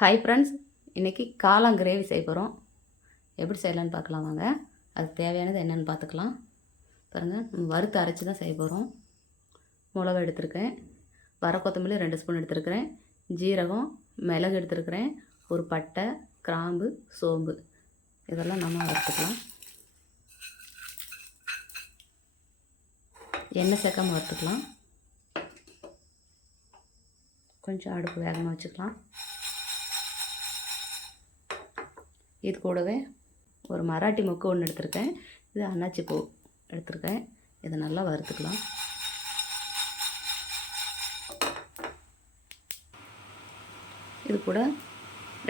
Hi friends, இன்றைக்கி காளான் gravy செய்ய போகிறோம். எப்படி செய்யலான்னு பார்க்கலாம் வாங்க. அதுக்கு தேவையானது என்னென்னு பார்த்துக்கலாம். பாருங்கள், வறுத்து அரைச்சி தான் செய்ய போகிறோம். மிளகா எடுத்துருக்கேன், வர கொத்தமல்லி 2 ஸ்பூன் எடுத்துருக்கிறேன், ஜீரகம், மிளகு எடுத்துருக்கிறேன், ஒரு பட்டை, கிராம்பு, சோம்பு இதெல்லாம் நம்ம வறுத்துக்கலாம். எண்ணெய் சேர்க்காமல் வறுத்துக்கலாம். கொஞ்சம் அடுப்பு வேகமாக வச்சுக்கலாம். இது கூடவே ஒரு மராட்டி மொக்கு ஒன்று எடுத்துருக்கேன். இது அன்னாச்சி பூ எடுத்துருக்கேன். இதை நல்லா வறுத்துக்கலாம். இது கூட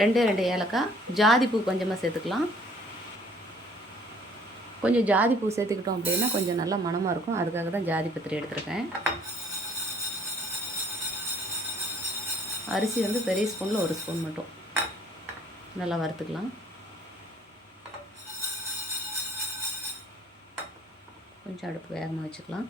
2 ஏலக்காய், ஜாதி பூ கொஞ்சமாக சேர்த்துக்கலாம். கொஞ்சம் ஜாதி பூ சேர்த்துக்கிட்டோம் அப்படின்னா கொஞ்சம் நல்லா மணமாக இருக்கும். அதுக்காக தான் ஜாதி பத்திரி எடுத்துருக்கேன். அரிசி வந்து பெரிய ஸ்பூனில் 1 ஸ்பூன் மட்டும் நல்லா வறுத்துக்கலாம். கொஞ்சம் அடுப்பு வேகமாக வச்சுக்கலாம்.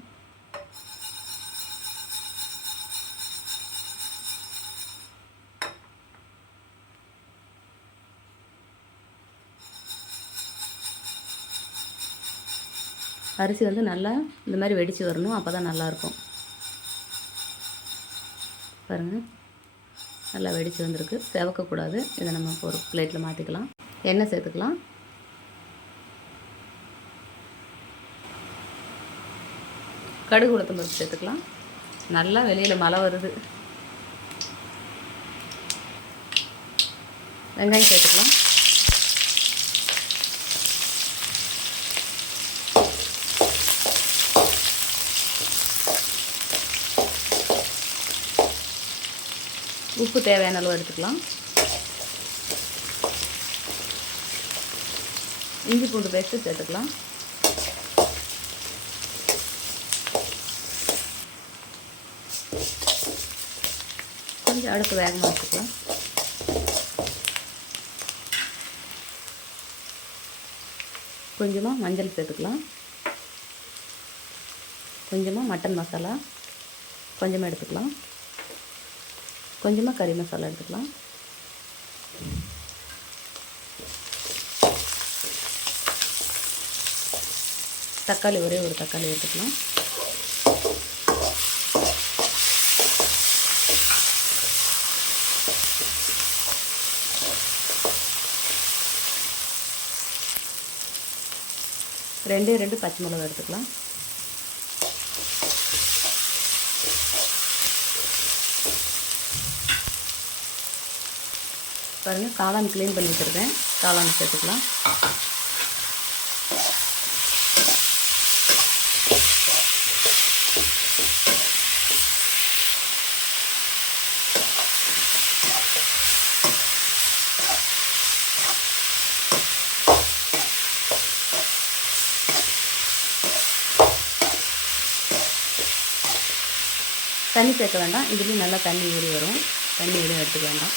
அரிசி வந்து நல்லா இந்த மாதிரி வெடித்து வரணும், அப்போ தான் நல்லாயிருக்கும். பாருங்கள், நல்லா வெடித்து வந்திருக்கு. செவக்கக்கூடாது. இதை நம்ம ஒரு பிளேட்டில் மாற்றிக்கலாம். எண்ணெய் சேர்த்துக்கலாம். கடுகு உளுத்தம் பருப்பு சேர்த்துக்கலாம். நல்லா வெளியில் மழை வருது. வெங்காயம் சேர்த்துக்கலாம். உப்பு தேவையான அளவு எடுத்துக்கலாம். இஞ்சி பூண்டு பேஸ்ட்டு சேர்த்துக்கலாம். கொஞ்சம் அடுப்பு வேகமாக வச்சுக்கலாம். கொஞ்சமாக மஞ்சள் சேர்த்துக்கலாம். கொஞ்சமாக மட்டன் மசாலா கொஞ்சமாக எடுத்துக்கலாம். கொஞ்சமாக கறி மசாலா எடுத்துக்கலாம். தக்காளி ஒரே ஒரு தக்காளி எடுத்துக்கலாம். ரெண்டு பச்சை மிளகாய் எடுத்துக்கலாம். பாருங்கள், காளான் க்ளீன் பண்ணி வச்சுருக்கேன். காளான் சேர்த்துக்கலாம். தண்ணி சேர்க்க வேண்டாம். இதுலேயும் நல்லா தண்ணி ஊறி வரும். தண்ணி எதுவும் எடுத்துக்க வேண்டாம்.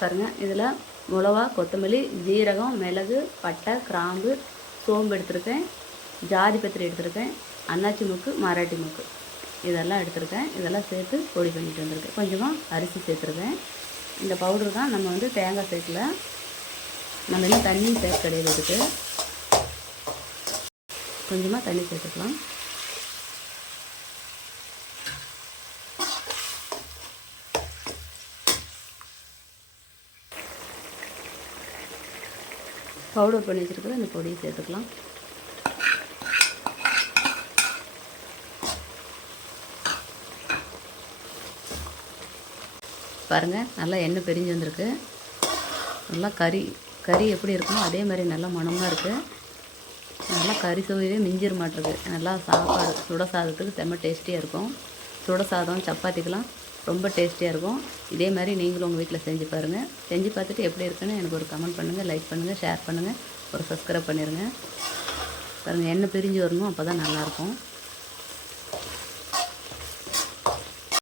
பாருங்கள், இதில் மிளகா, கொத்தமல்லி, ஜீரகம், மிளகு, பட்டை, கிராம்பு, சோம்பு எடுத்துருக்கேன், ஜாதி பத்திரி எடுத்துருக்கேன், அன்னாச்சி மூக்கு, மராட்டி மூக்கு இதெல்லாம் எடுத்துருக்கேன். இதெல்லாம் சேர்த்து பொடி பண்ணிட்டு வந்திருக்கேன். கொஞ்சமாக அரிசி சேர்த்துருக்கேன். இந்த பவுடர் தான் நம்ம வந்து தேங்காய் சேர்க்கல. நம்ம இன்னும் தண்ணி சேர்க்க கிடையாது. இதுக்கு கொஞ்சமாக தண்ணி சேர்த்துக்கலாம். பவுடர் பண்ணி வச்சுருக்கிற இந்த பொடியை சேர்த்துக்கலாம். பாருங்கள், நல்லா எண்ணெய் பிரிஞ்சு வந்திருக்கு. நல்லா கறி எப்படி இருக்குமோ அதே மாதிரி நல்லா மணமாக இருக்குது. நல்லா கறி சுவையே மிஞ்சிர மாட்டிருக்கு. நல்லா சாப்பாடு சுட சாதத்துக்கு செம்ம டேஸ்டியாக இருக்கும். சுட சாதம் சப்பாத்திக்கெலாம் ரொம்ப டேஸ்டியாக இருக்கும். இதே மாதிரி நீங்களும் உங்கள் வீட்டில் செஞ்சு பாருங்கள். செஞ்சு பார்த்துட்டு எப்படி இருக்குன்னு எனக்கு ஒரு கமெண்ட் பண்ணுங்கள், லைக் பண்ணுங்கள், ஷேர் பண்ணுங்கள், ஒரு சப்ஸ்கிரைப் பண்ணிடுங்க. பாருங்கள், எண்ணெய் பிரிஞ்சு வரணும், அப்போ தான் நல்லாயிருக்கும்.